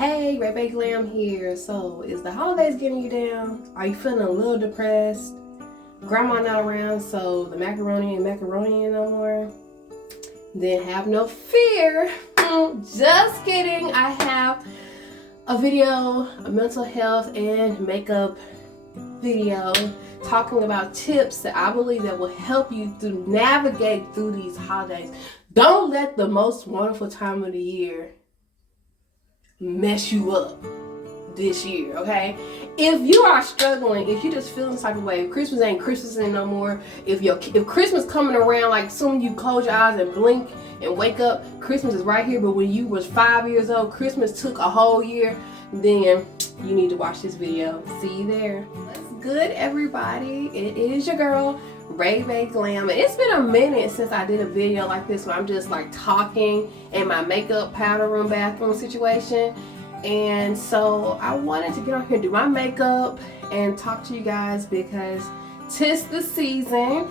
Hey, wayyy Glam here. So, is the holidays getting you down? Are you feeling a little depressed? Grandma not around, so the macaroni ain't macaroni no more? Then have no fear. Just kidding. I have a video, a mental health and makeup video talking about tips that I believe that will help you to navigate through these holidays. Don't let the most wonderful time of the year mess you up this year, okay? If you are struggling, if you just feeling this type of way, if Christmas ain't no more, if Christmas coming around, like soon you close your eyes and blink and wake up, Christmas is right here, but when you was 5 years old, Christmas took a whole year, then you need to watch this video. See you there. What's good, everybody? It is your girl, wayyy Glam. And it's been a minute since I did a video like this where I'm just like talking in my makeup powder room bathroom situation. And so I wanted to get on here and do my makeup and talk to you guys because 'tis the season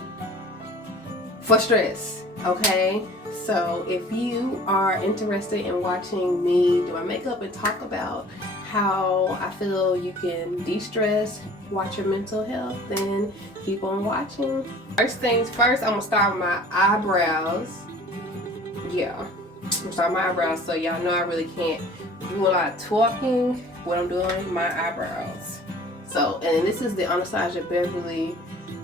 for stress, okay? So if you are interested in watching me do my makeup and talk about how I feel you can de-stress, watch your mental health, then keep on watching. First things first, I'm gonna start with my eyebrows. Yeah, I'm gonna start with my eyebrows, so y'all know I really can't do a lot of talking when I'm doing my eyebrows. So, and this is the Anastasia Beverly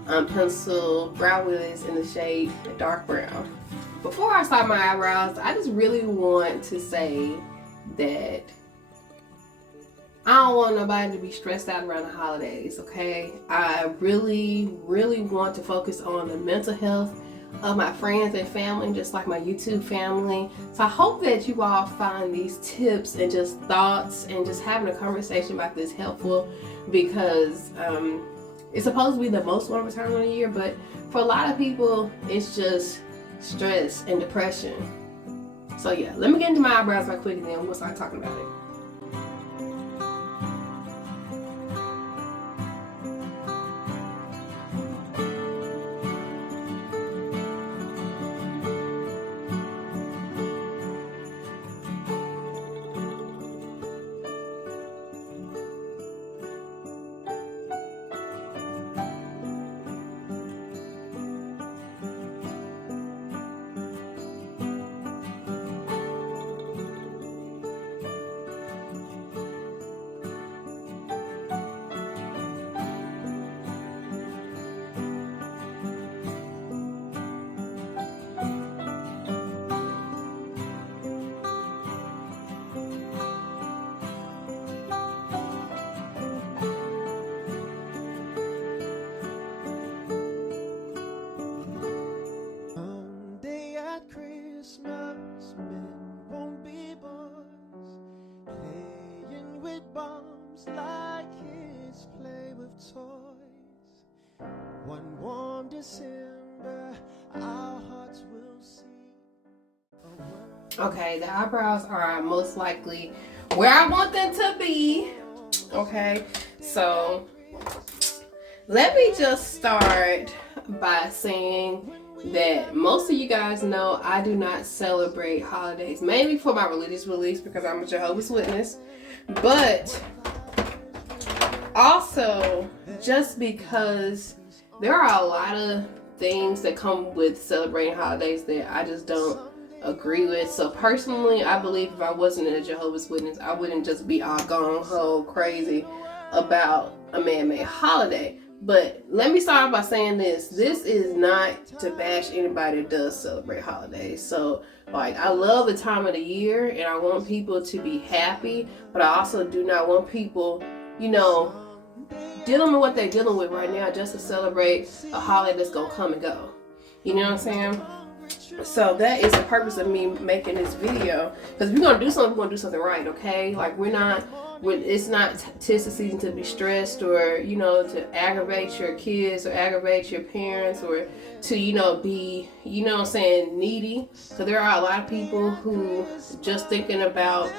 pencil brow wiz in the shade dark brown. Before I start my eyebrows, I just really want to say that I don't want nobody to be stressed out around the holidays, okay? I really want to focus on the mental health of my friends and family, just like my YouTube family. So I hope that you all find these tips and just thoughts and just having a conversation about this helpful, because it's supposed to be the most wonderful time of the year, but for a lot of people, it's just stress and depression. So yeah, let me get into my eyebrows right quick and then we'll start talking about it. One warm December, our hearts will see. Okay, the eyebrows are most likely where I want them to be. Okay, so let me just start by saying that most of you guys know I do not celebrate holidays, mainly for my religious beliefs because I'm a Jehovah's Witness, but also just because there are a lot of things that come with celebrating holidays that I just don't agree with. So personally, I believe if I wasn't a Jehovah's Witness, I wouldn't just be all gung-ho crazy about a man-made holiday. But let me start by saying this. This is not to bash anybody that does celebrate holidays. So like, I love the time of the year and I want people to be happy, but I also do not want people, you know, dealing with what they're dealing with right now just to celebrate a holiday that's gonna come and go. You know what I'm saying? So that is the purpose of me making this video, because if we're gonna do something, we're gonna do something right, okay? Like it's not tis the season to be stressed or, you know, to aggravate your kids or aggravate your parents or to, you know, be, you know what I'm saying, needy. So there are a lot of people who just thinking about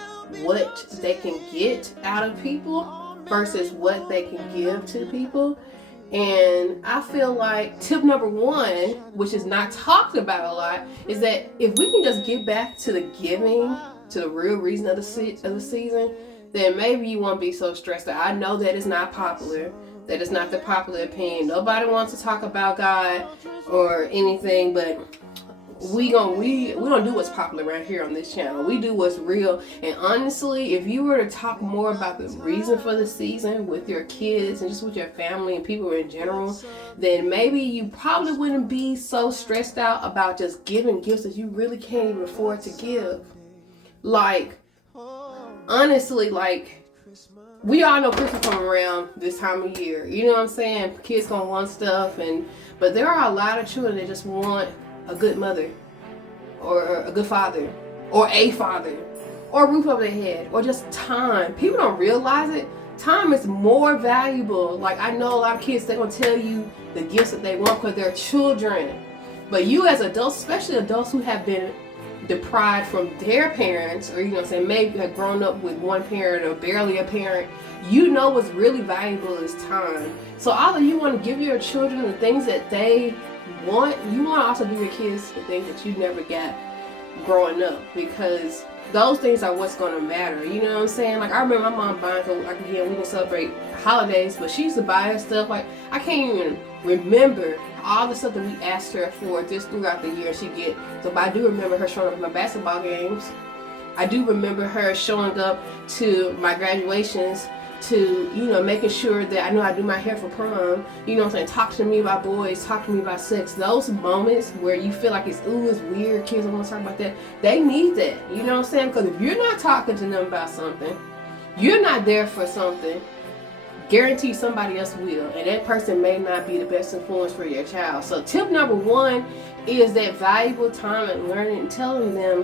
what they can get out of people versus what they can give to people. And I feel like tip number one, which is not talked about a lot, is that if we can just get back to the giving, to the real reason of the season, then maybe you won't be so stressed out. I know that it's not popular. That is not the popular opinion. Nobody wants to talk about God or anything, but we don't do what's popular right here on this channel. We do what's real. And honestly, if you were to talk more about the reason for the season with your kids and just with your family and people in general, then maybe you probably wouldn't be so stressed out about just giving gifts that you really can't even afford to give. Like, honestly, like, we all know Christmas come around this time of year. You know what I'm saying? Kids gonna want stuff, but there are a lot of children that just want a good mother, or a good father, or a father, or a roof over their head, or just time. People don't realize it. Time is more valuable. Like, I know a lot of kids, they're gonna tell you the gifts that they want because they're children. But you as adults, especially adults who have been deprived from their parents, or, you know what I'm saying, maybe have grown up with one parent or barely a parent, you know what's really valuable is time. So although you want to give your children the things that they want, you want to also give your kids the things that you never got growing up, because those things are what's going to matter. You know what I'm saying? Like, I remember my mom buying, like, again, we didn't celebrate holidays, but she used to buy us stuff. Like, I can't even remember all the stuff that we asked her for just throughout the year she'd get. So, but I do remember her showing up at my basketball games. I do remember her showing up to my graduations, to, you know, making sure that I know I do my hair for prom, you know what I'm saying, talk to me about boys, talk to me about sex. Those moments where you feel like it's weird, kids don't want to talk about that, they need that, you know what I'm saying? Because if you're not talking to them about something, you're not there for something, guarantee somebody else will, and that person may not be the best influence for your child. So tip number one is that valuable time and learning and telling them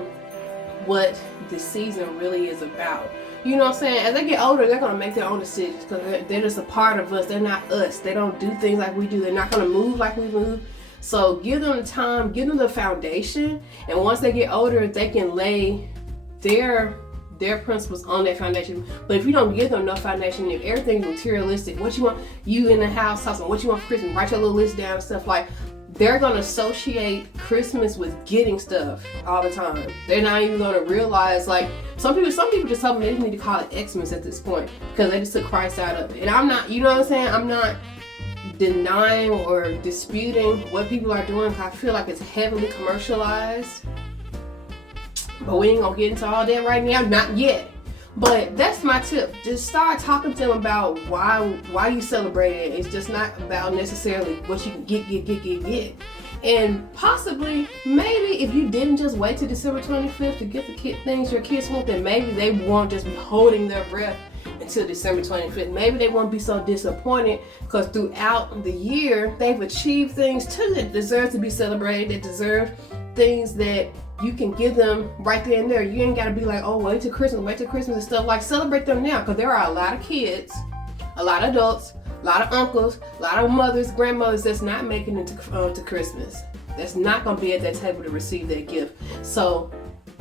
what the season really is about. You know what I'm saying? As they get older, they're going to make their own decisions because they're just a part of us. They're not us. They don't do things like we do. They're not going to move like we move. So give them the time, give them the foundation. And once they get older, they can lay their principles on that foundation. But if you don't give them no foundation, if everything's materialistic, what you want, you in the house, talking what you want for Christmas, write your little list down and stuff, like, they're going to associate Christmas with getting stuff all the time. They're not even going to realize, like, some people just tell me they just need to call it Xmas at this point because they just took Christ out of it. And I'm not, you know what I'm saying? I'm not denying or disputing what people are doing because I feel like it's heavily commercialized. But we ain't going to get into all that right now. Not yet. But that's my tip. Just start talking to them about why you celebrate it. It's just not about necessarily what you can get. And possibly, maybe if you didn't just wait till December 25th to get the things your kids want, then maybe they won't just be holding their breath until December 25th. Maybe they won't be so disappointed because throughout the year, they've achieved things too that deserve to be celebrated, that deserve things that you can give them right there and there. You ain't got to be like, oh, wait till Christmas and stuff. Like, celebrate them now, because there are a lot of kids, a lot of adults, a lot of uncles, a lot of mothers, grandmothers that's not making it to Christmas. That's not going to be at that table to receive that gift. So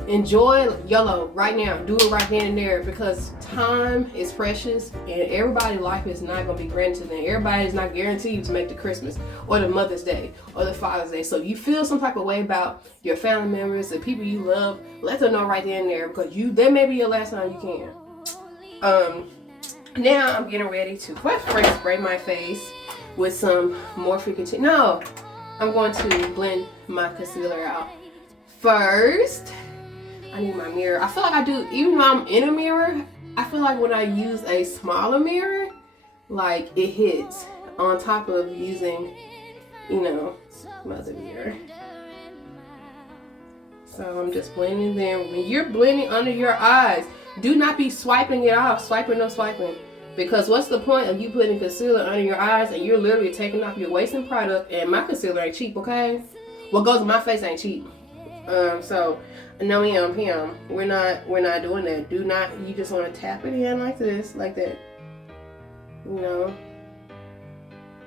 enjoy YOLO right now. Do it right then and there, because time is precious and everybody's life is not going to be granted to them. Everybody is not guaranteed to make the Christmas or the Mother's Day or the Father's Day. So if you feel some type of way about your family members, the people you love, let them know right then and there, because that may be your last time you can. Now I'm getting ready to spray my face with some Morphe Concealer. No, I'm going to blend my concealer out. First, I need my mirror. I feel like I do, even though I'm in a mirror, I feel like when I use a smaller mirror, like, it hits on top of using, you know, my other mirror. So I'm just blending them. When you're blending under your eyes, do not be swiping it off. Swiping, no swiping. Because what's the point of you putting concealer under your eyes and you're literally taking off your wasting product? And my concealer ain't cheap, okay? What goes on my face ain't cheap. So no, him. We're not doing that. Do not. You just want to tap it in like this, like that. You know.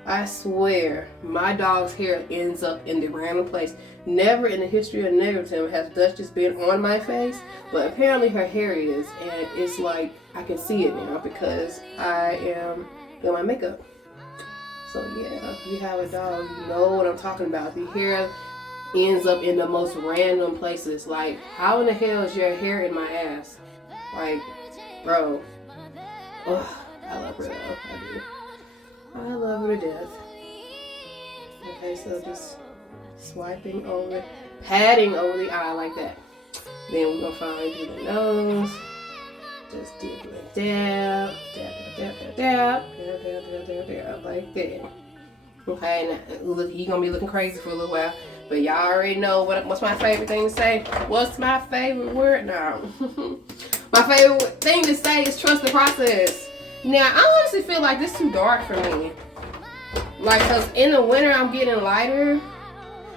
I swear, my dog's hair ends up in the random place. Never in the history of Negative has Duchess been on my face, but apparently her hair is, and it's like I can see it now because I am doing my makeup. So yeah, if you have a dog, you know what I'm talking about. The hair ends up in the most random places. Like, how in the hell is your hair in my ass? Like, bro, Oh, I love her though. I do. I love her to death. Okay, so just swiping over, patting over the eye like that. Then we're gonna finally do the nose. Just dip like dab, dab, dab, dab, dab, dab, dab, dab, dab, dab, like that. Okay, now look, you gonna be looking crazy for a little while, but y'all already know what's my favorite thing to say. What's my favorite word? No. My favorite thing to say is trust the process. Now, I honestly feel like this is too dark for me. Like, cause in the winter I'm getting lighter.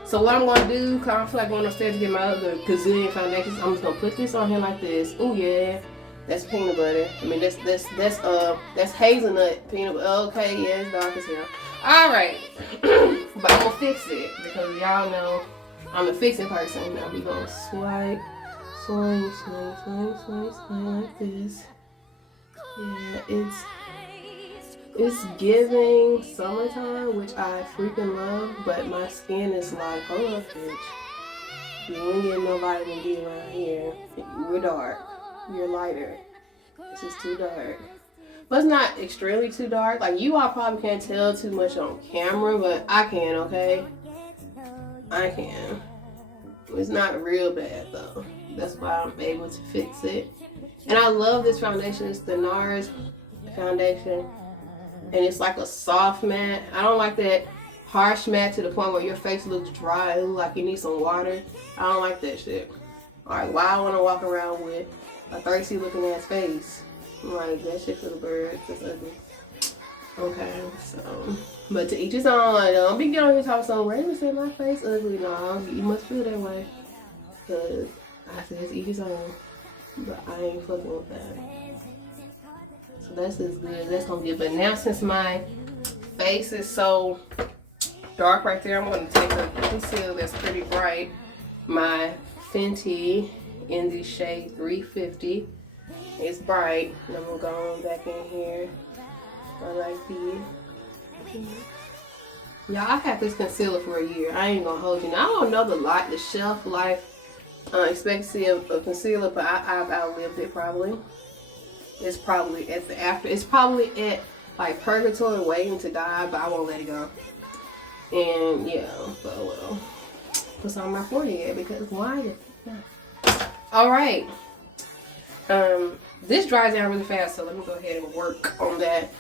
So what I'm gonna do, cause I feel like going upstairs to get my other gazillion foundations, I'm just gonna put this on here like this. Oh yeah, that's peanut butter. I mean that's hazelnut peanut butter. Okay, yeah, it's dark as hell. All right, but I'm gonna fix it because y'all know I'm a fixing person. Now we gonna swipe, swing, swing, swing, swing, swing like this. Yeah, it's giving summertime, which I freaking love, but my skin is like, hold up, bitch. You ain't getting no vitamin D around here. You're dark. You're lighter. This is too dark. But it's not extremely too dark. Like, you all probably can't tell too much on camera, but I can, okay? I can. It's not real bad, though. That's why I'm able to fix it. And I love this foundation. It's the NARS foundation. And it's like a soft matte. I don't like that harsh matte to the point where your face looks dry. It looks like you need some water. I don't like that shit. Alright, why I want to walk around with a thirsty looking ass face? Like, that shit for the birds. That's ugly. Okay, so. But to each his own. Don't be getting on here talking some Raven said my face ugly. No, you must feel that way. Because I said it's each his own. But I ain't fucking with that. So that's as good as that's gonna get. But now since my face is so dark right there, I'm gonna take a concealer that's pretty bright. My Fenty in the shade 350. It's bright. And I'm gonna go on back in here. I like these. Y'all, I had this concealer for a year. I ain't gonna hold you. Now, I don't know the shelf life expectancy of concealer, but I've outlived it probably. It's probably it's probably at like purgatory waiting to die, but I won't let it go. And yeah, but well, put some on my forehead because why? Alright. This dries down really fast, so let me go ahead and work on that.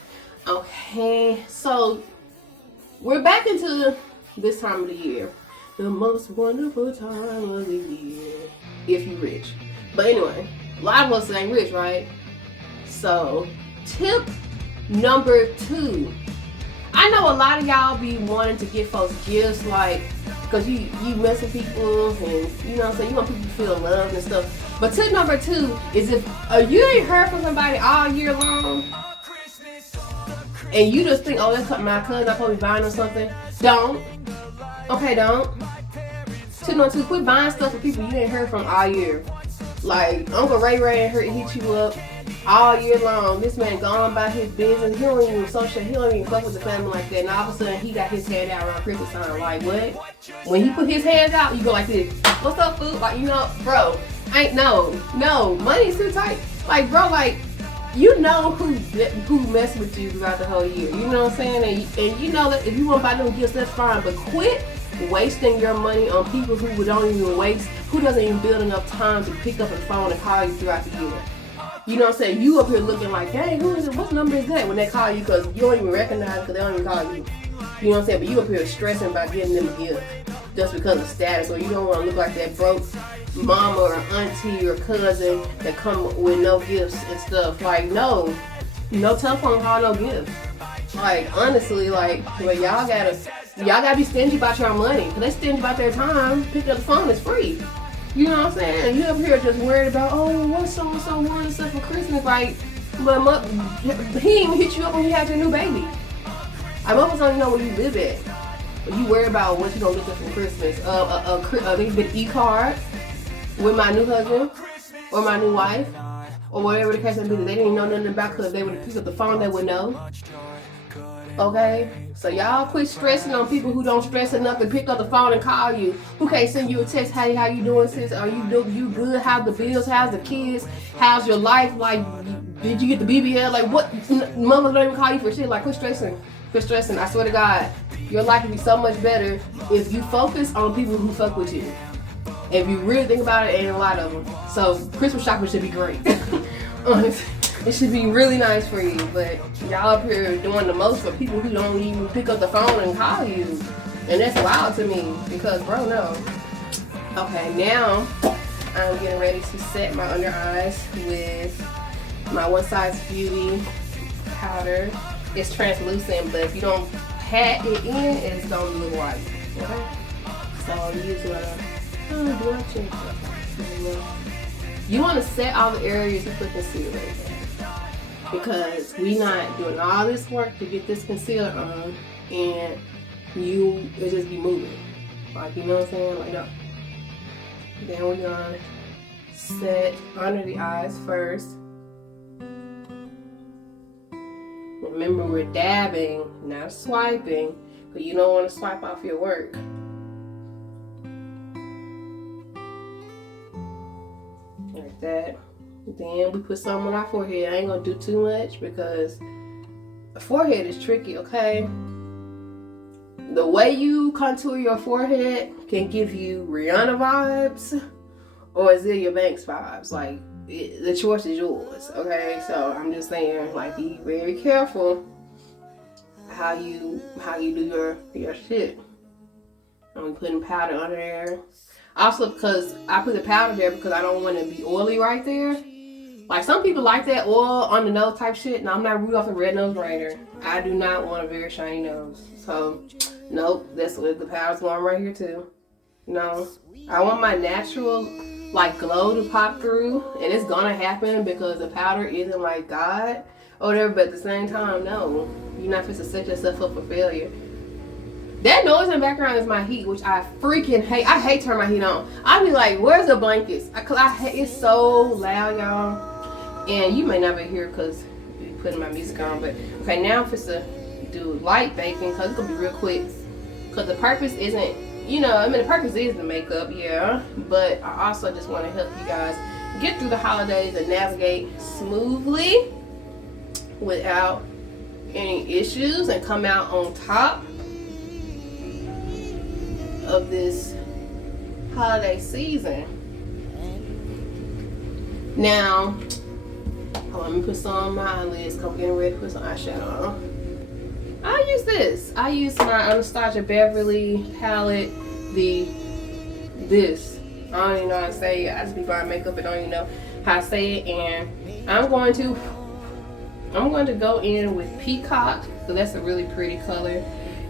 Okay, so we're back into this time of the year. The most wonderful time of the year. If you're rich. But anyway, a lot of us ain't rich, right? So, tip number 2. I know a lot of y'all be wanting to get folks gifts, like, because you mess with people and, you know what I'm saying, you want people to feel loved and stuff. But tip number 2 is if you ain't heard from somebody all year long, and you just think, oh, that's my cousin, I'm supposed to be buying them something. Don't. Okay, don't. Tip number 2, quit buying stuff for people you ain't heard from all year. Like, Uncle Ray hit you up all year long. This man gone about his business. He don't even social. He don't even fuck with the family like that. And all of a sudden, he got his hand out around Christmas time. Like, what? When he put his hands out, you go like this. What's up, food? Like, you know, bro. No. Money's too tight. Like, bro, like, you know who messed with you throughout the whole year. You know what I'm saying? And you know that if you want to buy them gifts, that's fine. But quit wasting your money on people who don't even waste, who doesn't even build enough time to pick up the phone and call you throughout the year. You know what I'm saying? You up here looking like, hey, who is it? What number is that? When they call you, because you don't even recognize because they don't even call you. You know what I'm saying? But you up here stressing about getting them a gift just because of status, or you don't want to look like that broke mama or auntie or cousin that come with no gifts and stuff. Like, no telephone call, no gift. Like, honestly, like, well, y'all gotta be stingy about your money. Cause they stingy about their time. Pick up the phone, it's free. You know what I'm saying? You up here just worried about, oh, what so-and-so wanted and stuff for Christmas. Like, but he didn't even hit you up when you had your new baby. I almost don't even know where you live at. But you worry about what you gonna get for Christmas. They get an e-card with my new husband or my new wife or whatever the case may be. They didn't know nothing about, because they would have picked up the phone, they would know. Okay, so y'all quit stressing on people who don't stress enough to pick up the phone and call you. Who can't send you a text, hey, how you doing, sis? Are you good? How's the bills? How's the kids? How's your life? Like, did you get the BBL? Like, what? Mama don't even call you for shit. Like, quit stressing. Quit stressing. I swear to God, your life would be so much better if you focus on people who fuck with you. If you really think about it, ain't a lot of them. So Christmas shopping should be great. Honestly, it should be really nice for you. But y'all up here doing the most for people who don't even pick up the phone and call you. And that's wild to me because, bro, no. Okay, now I'm getting ready to set my under eyes with my One Size Beauty powder. It's translucent, but if you don't pat it in, it's gonna look white. Okay? So I'm using you want to set all the areas you put concealer in, because we not doing all this work to get this concealer on, and it just be moving. Like, you know what I'm saying? Like, no. Then we're gonna set under the eyes first. Remember, we're dabbing, not swiping, because you don't want to swipe off your work. Like that. Then we put some on our forehead. I ain't gonna do too much because the forehead is tricky, okay? The way you contour your forehead can give you Rihanna vibes or Azealia Banks vibes. Like, the choice is yours, okay? So I'm just saying, like, be very careful how you do your shit. I'm putting powder under there. Also, because I put the powder there because I don't want to be oily right there. Like, some people like that oil on the nose type shit. No, I'm not Rudolph the Red-Nosed Reindeer. I do not want a very shiny nose. So, nope, that's what the powder's going right here too. No, I want my natural, like, glow to pop through, and it's gonna happen because the powder isn't like God or whatever, but at the same time, no, you're not supposed to set yourself up for failure. That noise in the background is my heat, which I freaking hate. I hate turning my heat on. I be like, where's the blankets? Cause I hate, it's so loud, y'all. And you may not be here because you're putting my music on, but okay, now I'm supposed to do light baking because it's gonna be real quick. Cause the purpose isn't, you know, I mean, the purpose is the makeup, yeah, but I also just want to help you guys get through the holidays and navigate smoothly without any issues and come out on top of this holiday season. Now, let me put some on my eyelids because I'm getting ready to put some eyeshadow on. I use this. I use my Anastasia Beverly palette. This. I don't even know how to say it. I just be buying makeup and don't even know how to say it. And I'm going to go in with Peacock, so that's a really pretty color.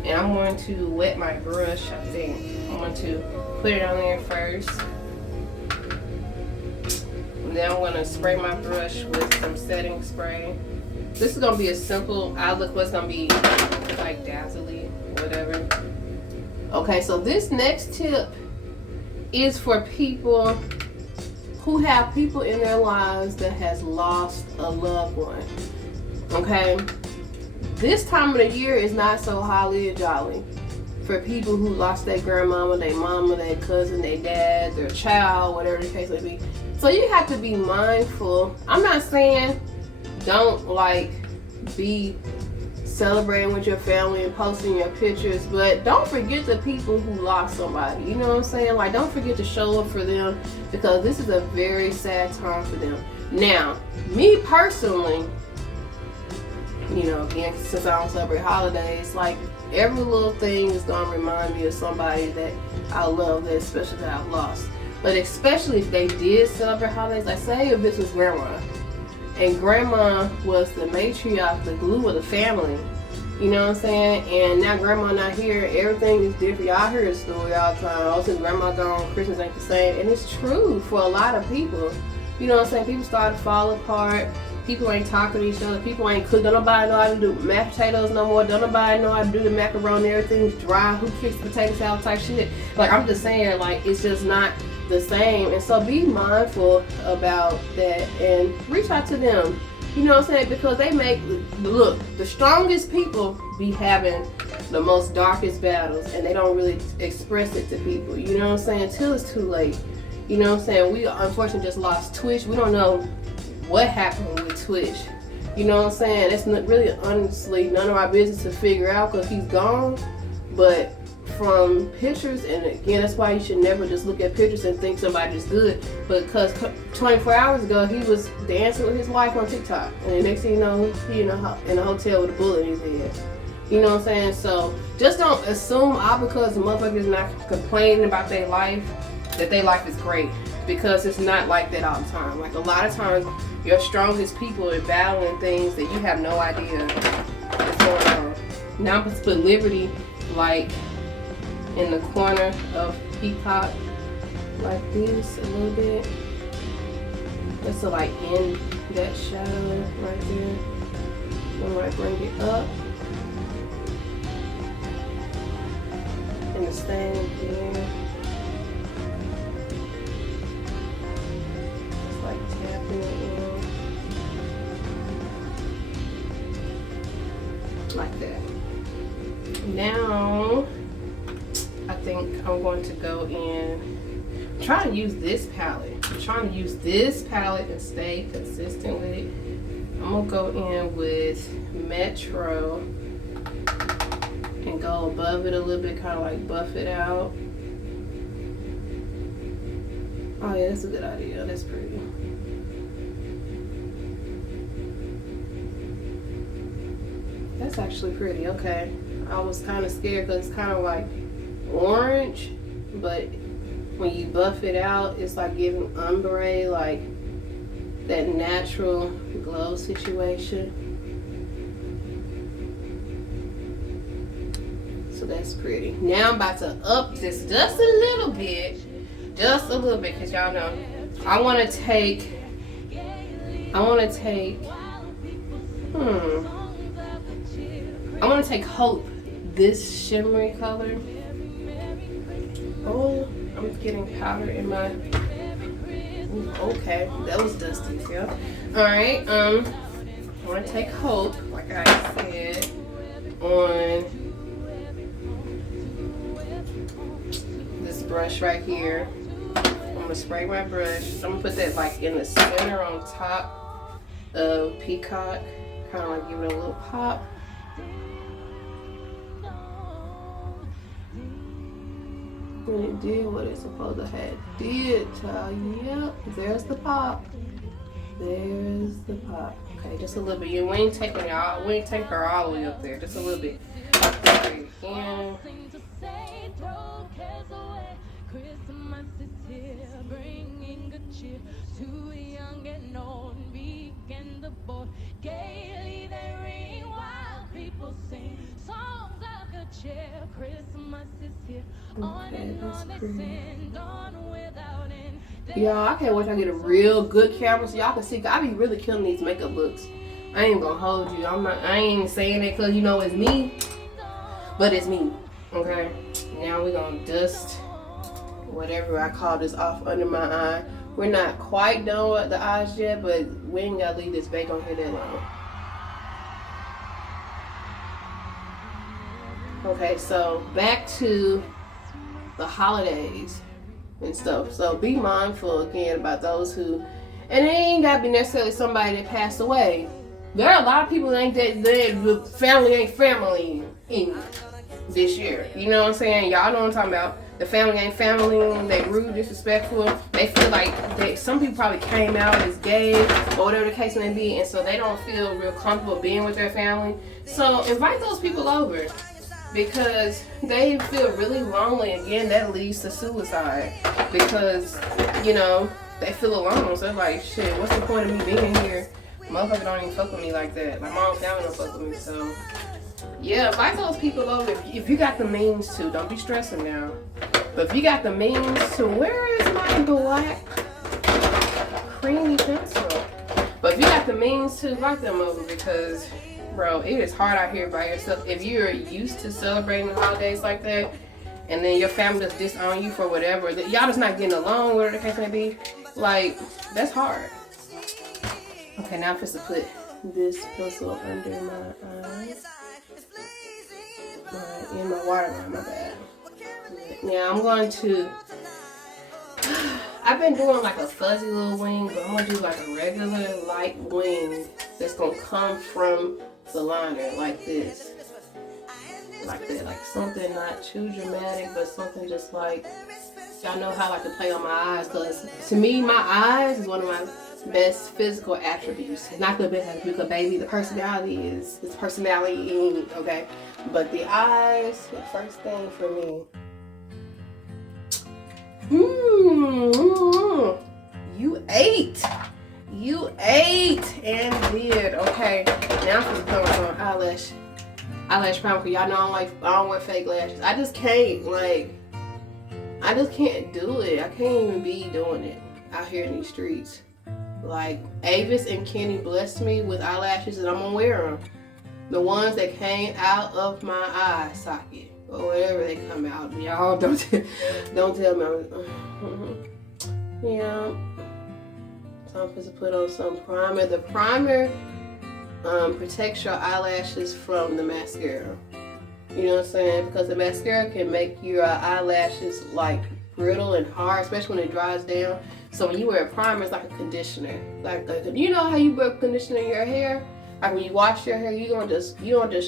And I'm going to wet my brush, I think. I'm going to put it on there first. And then I'm going to spray my brush with some setting spray. This is going to be a simple, I look what's going to be like dazzly, whatever. Okay, so this next tip is for people who have people in their lives that has lost a loved one. Okay? This time of the year is not so holly and jolly for people who lost their grandmama, their mama, their cousin, their dad, their child, whatever the case may be. So you have to be mindful. I'm not saying don't like be celebrating with your family and posting your pictures, but don't forget the people who lost somebody. You know what I'm saying? Like, don't forget to show up for them because this is a very sad time for them. Now, me personally, you know, again, since I don't celebrate holidays, like, every little thing is gonna remind me of somebody that I love, that especially that I've lost. But especially if they did celebrate holidays, like say if this was grandma, and grandma was the matriarch, the glue of the family, you know what I'm saying? And now grandma not here, everything is different. Y'all hear the story all the time. Also, grandma gone, Christmas ain't the same. And it's true for a lot of people. You know what I'm saying? People start to fall apart. People ain't talking to each other. People ain't cook. Don't nobody know how to do mashed potatoes no more. Don't nobody know how to do the macaroni. Everything's dry. Who cooks potato salad type shit? Like, I'm just saying, like, it's just not the same. And so be mindful about that and reach out to them. You know what I'm saying? Because they make, look, the strongest people be having the most darkest battles, and they don't really express it to people. You know what I'm saying? Until it's too late. You know what I'm saying? We unfortunately just lost Twitch. We don't know what happened with Twitch. You know what I'm saying? It's not really, honestly, none of our business to figure out because he's gone. But from pictures, and again, that's why you should never just look at pictures and think somebody's good. Because 24 hours ago, he was dancing with his wife on TikTok, and the next thing you know, he in a hotel with a bullet in his head. You know what I'm saying? So just don't assume all because the motherfucker is not complaining about their life that their life is great, because it's not like that all the time. Like a lot of times, your strongest people are battling things that you have no idea what's going on. Now I'm gonna put Liberty like in the corner of Peacock like this a little bit, just to like end that shadow right there. I'm gonna bring it up and the same here. Just like tapping it in like that. Now I think I'm going to go in, try to use this palette. I'm trying to use this palette and stay consistent with it. I'm gonna go in with Metro and go above it a little bit, kind of like buff it out. Oh yeah, that's a good idea. That's pretty. That's actually pretty. Okay, I was kind of scared because it's kind of like orange, but when you buff it out, it's like giving ombre, like that natural glow situation. So that's pretty. Now I'm about to up this just a little bit, because y'all know I want to take Hope, this shimmery color. Oh, I'm getting powder in my. Ooh, okay, that was dusty. Yeah. All right. I want to take Hope, like I said, on this brush right here. I'm gonna spray my brush. I'm gonna put that like in the center on top of Peacock, kind of like give it a little pop. And it did what it's supposed to have did, child. Yep, there's the pop. There's the pop. Okay, just a little bit. We ain't taking her all the way up there. Just a little bit. Again. Christmas is here, bringing good cheer to young and old, meek and the bold. Gaily they ring while people sing songs of good cheer. Christmas is here, on and on they send on without end. Y'all, I can't wait till I get a real good camera so y'all can see. I be really killing these makeup looks. I ain't gonna hold you. I ain't saying it because you know it's me, but it's me. Okay. Now we're gonna dust whatever I call this off under my eye. We're not quite done with the eyes yet, but we ain't gotta leave this bake on here that long. Okay, so back to the holidays and stuff. So be mindful again about those who, and it ain't gotta be necessarily somebody that passed away. There are a lot of people that their family ain't family in this year. You know what I'm saying? Y'all know what I'm talking about. The family ain't family, they rude, disrespectful. They feel like some people probably came out as gay or whatever the case may be, and so they don't feel real comfortable being with their family. So invite those people over because they feel really lonely. Again, that leads to suicide because, you know, they feel alone. So they're like, shit, what's the point of me being here? Motherfucker don't even fuck with me like that. My mom family don't fuck with me, so. Yeah, invite those people over if you got the means to. Don't be stressing now. But if you got the means to, where is my black creamy pencil? But if you got the means to, invite them over because, bro, it is hard out here by yourself. If you're used to celebrating the holidays like that, and then your family just disown you for whatever, y'all just not getting along, whatever the case may be, like, that's hard. Okay, now I'm supposed to put this pencil under my eyes. In my waterline, my bad. Now I'm going to, I've been doing like a fuzzy little wing, but I'm gonna do like a regular light wing that's gonna come from the liner like this. Like that, like something not too dramatic, but something just like, y'all know how I like to play on my eyes, because to me, my eyes is one of my best physical attributes. It's not the best attribute, because baby, the personality is personality, okay? But the eyes, the first thing for me. You ate and did. Okay, now I'm gonna put on eyelash primer, because y'all know I don't wear fake lashes. I just can't do it. I can't even be doing it out here in these streets. Like, Avis and Kenny blessed me with eyelashes, and I'm gonna wear them. The ones that came out of my eye socket, or whatever they come out. Y'all don't tell me. Yeah. So I'm supposed to put on some primer. The primer protects your eyelashes from the mascara. You know what I'm saying? Because the mascara can make your eyelashes like brittle and hard, especially when it dries down. So when you wear a primer, it's like a conditioner. You know how you put conditioner in your hair? Like when you wash your hair, you don't just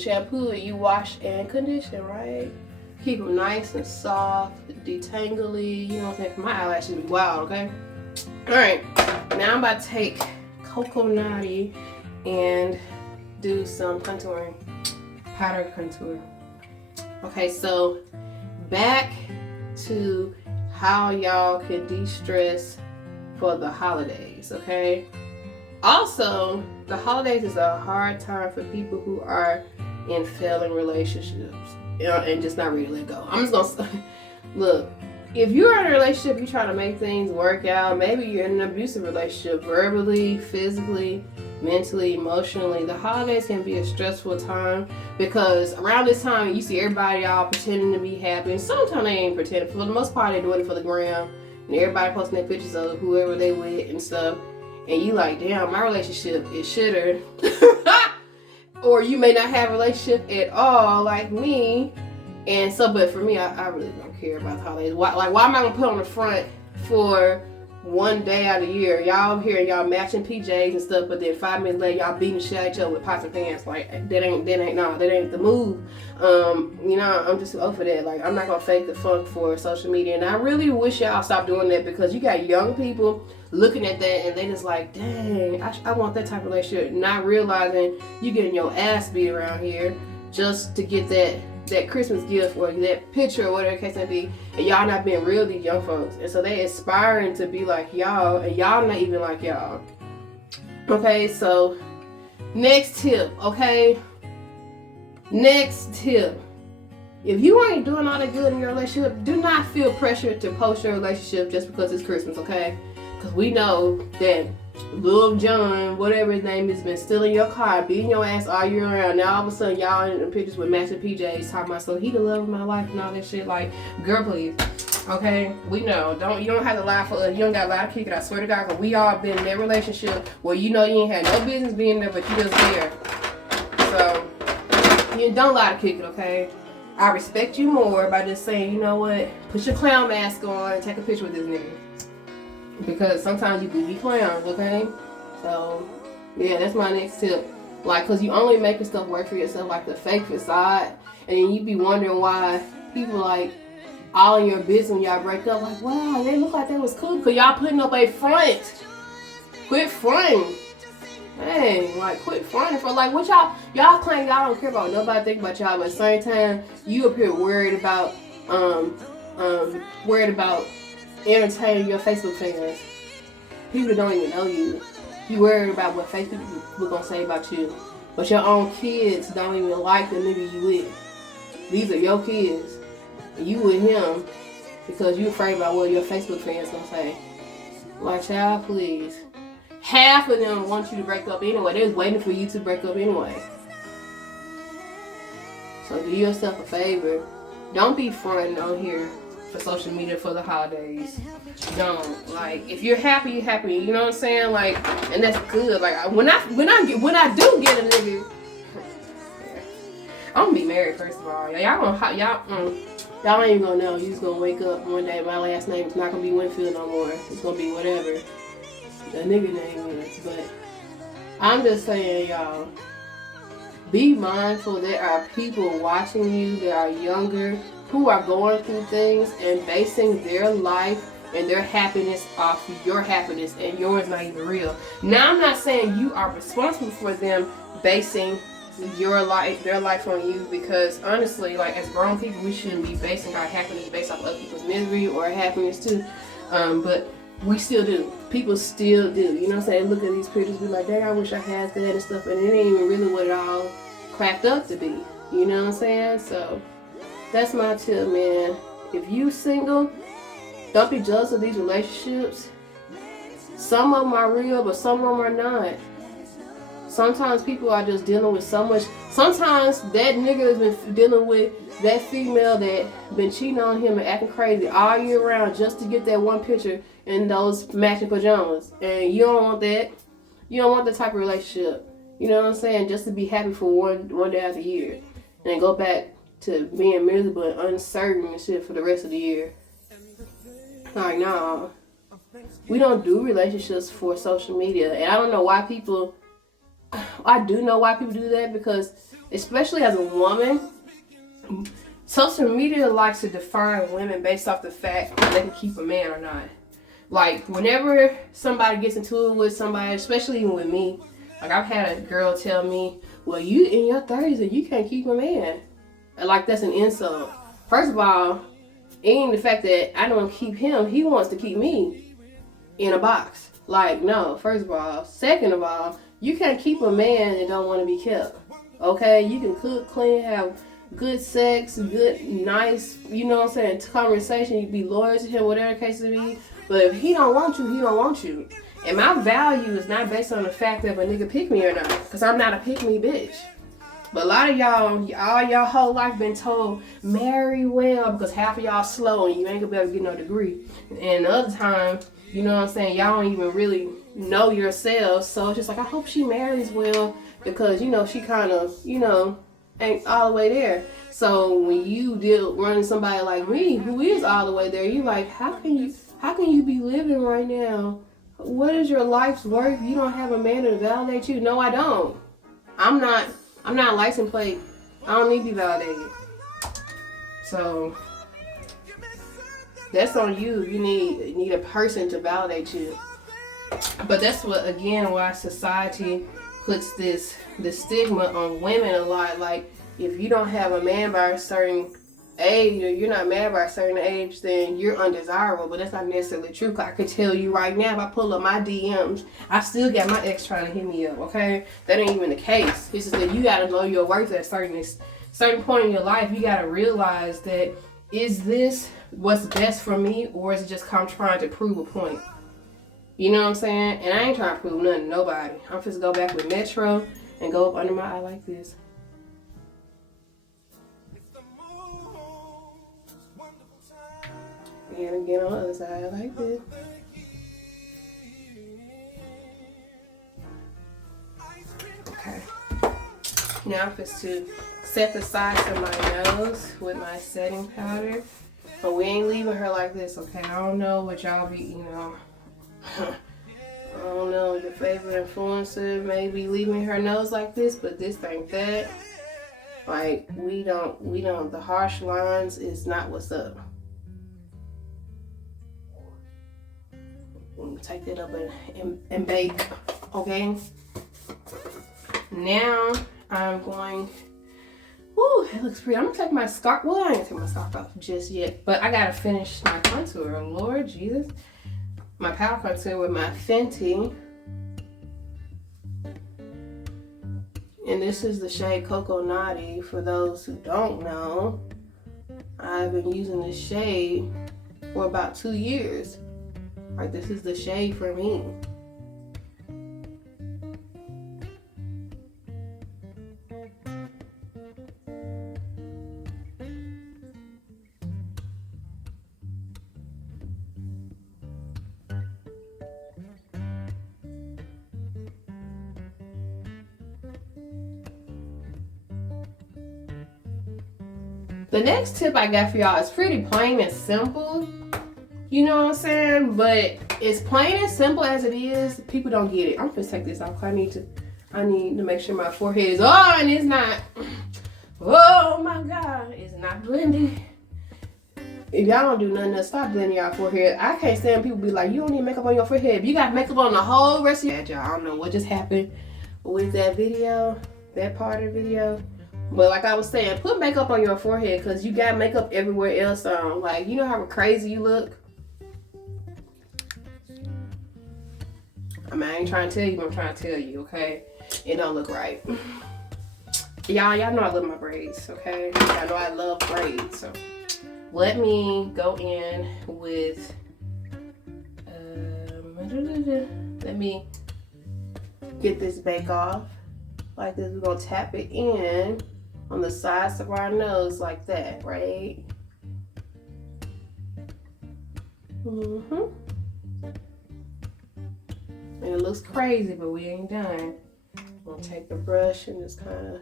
shampoo it, you wash and condition, right? Keep them nice and soft, detangly, you know what I'm saying? My eyelashes be wild, okay? Alright, now I'm about to take Coco Naughty and do some contouring, powder contour. Okay, so back to how y'all can de-stress for the holidays, okay? Also, the holidays is a hard time for people who are in failing relationships, you know, and just not ready to let go. I'm just gonna look, if you're in a relationship, you're trying to make things work out, maybe you're in an abusive relationship, verbally, physically, mentally, emotionally, the holidays can be a stressful time, because around this time you see everybody all pretending to be happy, and sometimes they ain't pretending. For the most part, they're doing it for the gram, and everybody posting their pictures of whoever they with and stuff, and you like, damn, my relationship is shitter. Or you may not have a relationship at all like me, and so, but for me, I really don't care about the holidays. Why am I gonna put on the front for one day out of the year? Y'all here, y'all matching PJs and stuff, but then 5 minutes later, y'all beating shit at each other with pots and pans. Like, that ain't the move. You know, I'm just over that. Like, I'm not gonna fake the funk for social media, and I really wish y'all stop doing that, because you got young people looking at that and they just like, dang, I want that type of relationship, not realizing you getting your ass beat around here just to get that Christmas gift or that picture or whatever the case may be, and y'all not being real, these young folks, and so they aspiring to be like y'all, and y'all not even like y'all. Okay, so next tip, if you ain't doing all that good in your relationship, do not feel pressured to post your relationship just because it's Christmas, okay? Because we know that Lil John, whatever his name is, been stealing your car, beating your ass all year round. Now all of a sudden y'all in the pictures with matching PJs talking about, so he the love of my life and all that shit. Like, girl, please. Okay? We know. You don't have to lie for us. You don't got to lie to kick it. I swear to God, because we all been in that relationship where you know you ain't had no business being there, but you just there. So, you don't lie to kick it, okay? I respect you more by just saying, you know what, put your clown mask on and take a picture with this nigga. Because sometimes you can be clowns, okay? So, yeah, that's my next tip. Like, because you only making stuff work for yourself, like the fake facade. And then you be wondering why people, like, all in your business when y'all break up. Like, wow, they look like they was cool. Because y'all putting up a front. Quit fronting. Dang, like, quit fronting for, like, what y'all claim y'all don't care about nobody think about y'all, but at the same time, you up here worried about entertaining your Facebook fans. People that don't even know you. You worried about what Facebook people gonna say about you. But your own kids don't even like the nigga you with. These are your kids. And you with him because you afraid about what your Facebook fans gonna say. Like, child, please. Half of them want you to break up anyway. They're waiting for you to break up anyway. So do yourself a favor. Don't be fronting on here for social media for the holidays. Don't. Like, if you're happy, you're happy. You know what I'm saying? Like, and that's good. Like, when I do get a nigga, I'm gonna be married first of all. Y'all ain't even gonna know. You just gonna wake up one day. My last name is not gonna be Winfield no more. It's gonna be whatever the nigga name is. But I'm just saying, y'all, be mindful. There are people watching you that are younger who are going through things and basing their life and their happiness off your happiness, and yours not even real. Now, I'm not saying you are responsible for them basing your life, their life on you, because honestly, like as grown people, we shouldn't be basing our happiness based off other people's misery or happiness too. But we still do. People still do. You know what I'm saying? Look at these pictures, be like, dang, I wish I had that and stuff, and it ain't even really what it all cracked up to be. You know what I'm saying? So that's my tip, man. If you single, don't be jealous of these relationships. Some of them are real, but some of them are not. Sometimes people are just dealing with so much. Sometimes that nigga has been dealing with that female that been cheating on him and acting crazy all year round just to get that one picture in those matching pajamas. And you don't want that. You don't want that type of relationship. You know what I'm saying? Just to be happy for one day out of the year. And go back to being miserable and uncertain and shit for the rest of the year. Like, nah. We don't do relationships for social media. And I don't know why people... I do know why people do that, because especially as a woman, social media likes to define women based off the fact that they can keep a man or not. Like, whenever somebody gets into it with somebody, especially even with me, like I've had a girl tell me, well, you in your 30s and you can't keep a man. And like, that's an insult. First of all, ain't the fact that I don't keep him, he wants to keep me in a box. Like, no, first of all. Second of all, you can't keep a man that don't want to be kept. Okay? You can cook, clean, have good sex, good, nice, you know what I'm saying, conversation. You be loyal to him, whatever the case may be. But if he don't want you, he don't want you. And my value is not based on the fact that if a nigga pick me or not. Because I'm not a pick me bitch. But a lot of y'all, all y'all whole life been told, marry well, because half of y'all slow and you ain't gonna be able to get no degree. And the other time, you know what I'm saying, y'all don't even really know yourselves. So it's just like, I hope she marries well, because, you know, she kind of, you know, ain't all the way there. So when you deal running somebody like me, who is all the way there, you like, how can you be living right now? What is your life's worth? You don't have a man to validate you? No, I don't. I'm not a license plate. I don't need to be validated. So that's on you. You need a person to validate you. But that's what, again, why society puts this stigma on women a lot. Like, if you don't have a man by a certain age, or you're not married by a certain age, then you're undesirable. But that's not necessarily true. I can tell you right now, if I pull up my DMs, I still got my ex trying to hit me up. Okay, that ain't even the case. It's just that you gotta know your worth at a certain point in your life. You gotta realize that, is this what's best for me, or is it just I'm trying to prove a point? You know what I'm saying? And I ain't trying to prove nothing to nobody. I'm just go back with Metro and go up under my eye like this. And again on the other side like this. Okay. Now I'm just to set the sides of my nose with my setting powder. But we ain't leaving her like this, okay? I don't know what y'all be, you know. I don't know, your favorite influencer may be leaving her nose like this, but this ain't that. Like, we don't, the harsh lines is not what's up. Take that up and bake, okay? Now I'm going, whoo, it looks pretty. I'm gonna take my scarf, well, I ain't gonna take my scarf off just yet, but I gotta finish my contour, Lord Jesus. My powder contour with my Fenty. And this is the shade Cocoa Naughty. For those who don't know, I've been using this shade for about 2 years. Like, this is the shade for me. The next tip I got for y'all is pretty plain and simple. You know what I'm saying? But it's plain and simple as it is. People don't get it. I'm gonna take this off. I need to make sure my forehead is on and it's not. Oh my God, it's not blending. If y'all don't do nothing else, stop blending y'all forehead. I can't stand people be like, you don't need makeup on your forehead. If you got makeup on the whole rest of your head, y'all, I don't know what just happened with that video, that part of the video. But like I was saying, put makeup on your forehead because you got makeup everywhere else on. Like, you know how crazy you look? I mean, I ain't trying to tell you, but I'm trying to tell you, okay? It don't look right. Y'all know I love my braids, okay? Y'all know I love braids, so let me go in with, let me get this bake off like this. We're gonna tap it in on the sides of our nose like that, right? And it looks crazy, but we ain't done. We'll take the brush and just kind of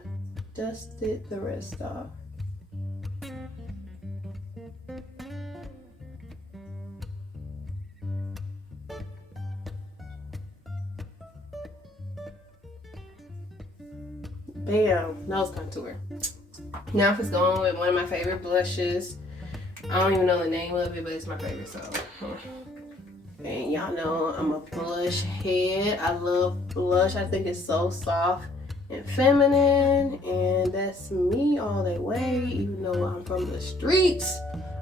dust it the rest off. Bam, nose contour. Now it's going with one of my favorite blushes. I don't even know the name of it, but it's my favorite, so. And y'all know I'm a blush head. I love blush. I think it's so soft and feminine, and that's me all the way. Even though I'm from the streets,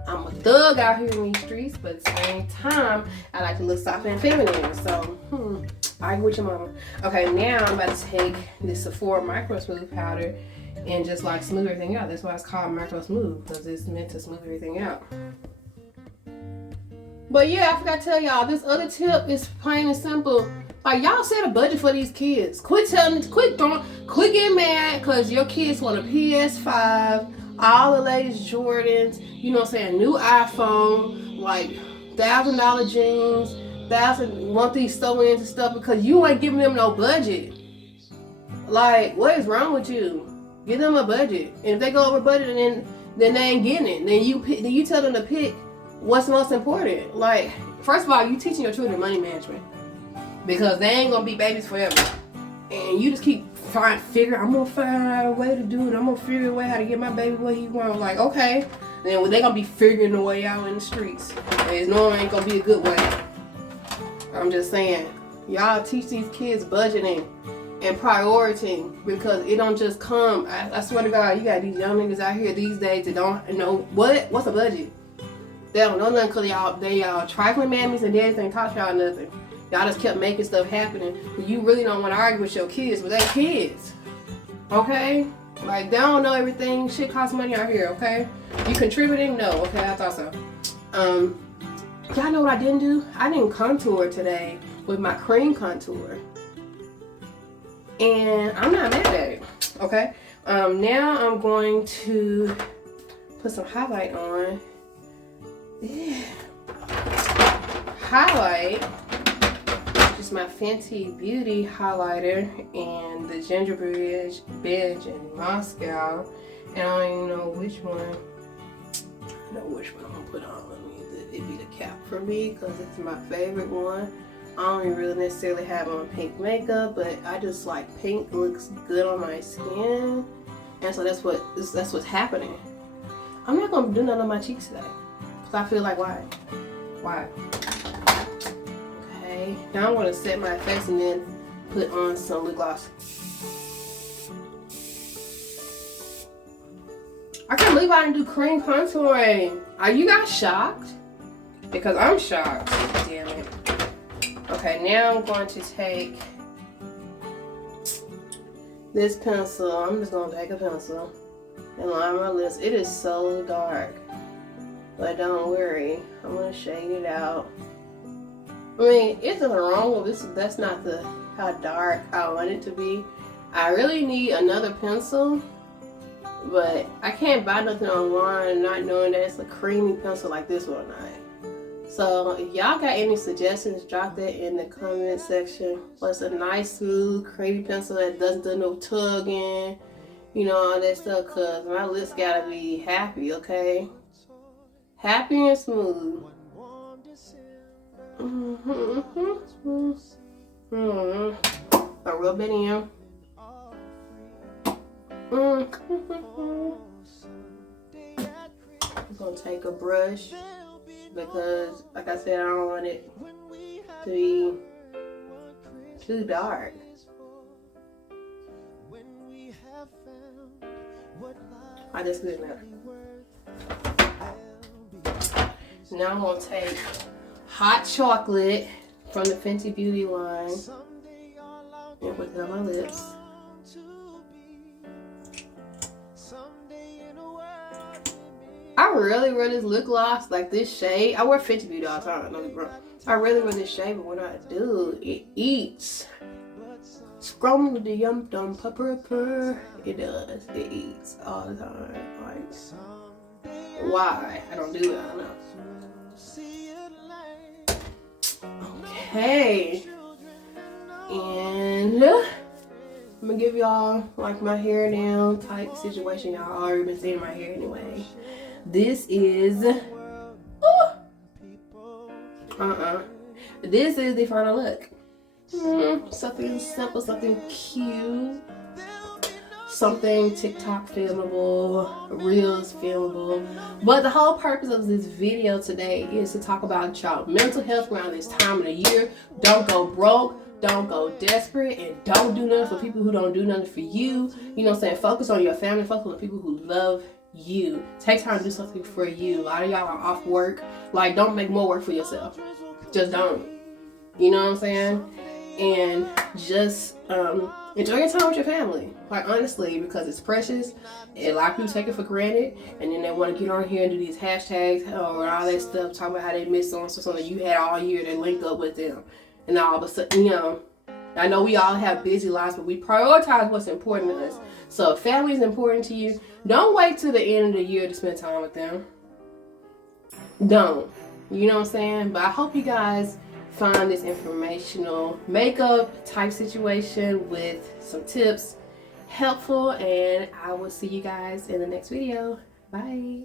I'm a thug out here in these streets, but at the same time, I like to look soft and feminine. So, I agree with your mama. Okay, now I'm about to take this Sephora Micro Smooth powder and just like smooth everything out. That's why it's called Micro Smooth, because it's meant to smooth everything out. But yeah, I forgot to tell y'all, this other tip is plain and simple. Like, y'all set a budget for these kids. Quit getting mad because your kids want a PS5, all the latest Jordans, you know what I'm saying, new iPhone, like $1,000 jeans, want these sew-ins and stuff because you ain't giving them no budget. Like, what is wrong with you? Give them a budget. And if they go over budget, then they ain't getting it. Then you tell them to pick what's most important. Like, first of all, you teaching your children money management because they ain't gonna be babies forever. And you just keep I'm gonna find a way to do it. I'm gonna figure a way how to get my baby what he want. Like, okay. Then they gonna be figuring a way out in the streets. And it's normally ain't gonna be a good way. I'm just saying, y'all teach these kids budgeting and priority because it don't just come. I swear to God, you got these young niggas out here these days that don't know what's a budget. They don't know nothing because they trifling mammies and daddies ain't taught y'all nothing. Y'all just kept making stuff happening. You really don't want to argue with your kids, but they're kids. Okay? Like, they don't know everything. Shit costs money out here, okay? You contributing? No. Okay, I thought so. Y'all know what I didn't do? I didn't contour today with my cream contour. And I'm not mad at it, okay? Now I'm going to put some highlight on. Yeah. Highlight, just my Fenty Beauty highlighter and the Gingerbread Bench in Moscow. And I don't even know which one. I know which one I'm gonna put on. It'd be the cap for me because it's my favorite one. I don't even really necessarily have on pink makeup, but I just like pink looks good on my skin, and so that's what's happening. I'm not gonna do nothing on my cheeks today because I feel like why? Okay, now I'm gonna set my face and then put on some lip gloss. I can't believe I didn't do cream contouring. Are you guys shocked? Because I'm shocked. Damn it. Okay, now I'm going to take this pencil. I'm just going to take a pencil and line my lips. It is so dark. But don't worry. I'm going to shade it out. I mean, it's nothing wrong with this. That's not how dark I want it to be. I really need another pencil. But I can't buy nothing online not knowing that it's a creamy pencil like this one or not. So if y'all got any suggestions, drop that in the comment section. What's a nice, smooth, creamy pencil that doesn't do no tugging, you know, all that stuff, because my lips gotta be happy, okay? Happy and smooth. A real bit in. I'm gonna take a brush because, like I said, I don't want it to be too dark. I just good now. Now I'm gonna take hot chocolate from the Fenty Beauty line and put it on my lips. I really wear this lip gloss, like this shade. I wear Fenty Beauty all the time, don't get me wrong. I really wear this shade, but when I do, it eats. Scrum with the yum dum pepper. It does. It eats all the time. Like, why? I don't do it. I don't know. Okay. And I'm gonna give y'all like my hair down type situation. Y'all already been seeing my hair anyway. This is This is the final look. Something simple, something cute, something TikTok filmable, Reels filmable. But the whole purpose of this video today is to talk about y'all mental health around this time of the year. Don't go broke, don't go desperate, and don't do nothing for people who don't do nothing for you. You know what I'm saying? Focus on your family, focus on the people who love you. Take time to do something for you. A lot of y'all are off work. Like, don't make more work for yourself. Just don't. You know what I'm saying? And just enjoy your time with your family. Like, honestly, because it's precious. And a lot of people take it for granted. And then they want to get on here and do these hashtags or all that stuff, talking about how they miss on something you had all year to link up with them. And all of a sudden, you know, I know we all have busy lives, but we prioritize what's important to us. So if family is important to you, don't wait till the end of the year to spend time with them. Don't. You know what I'm saying? But I hope you guys find this informational makeup type situation with some tips helpful, and I will see you guys in the next video. Bye.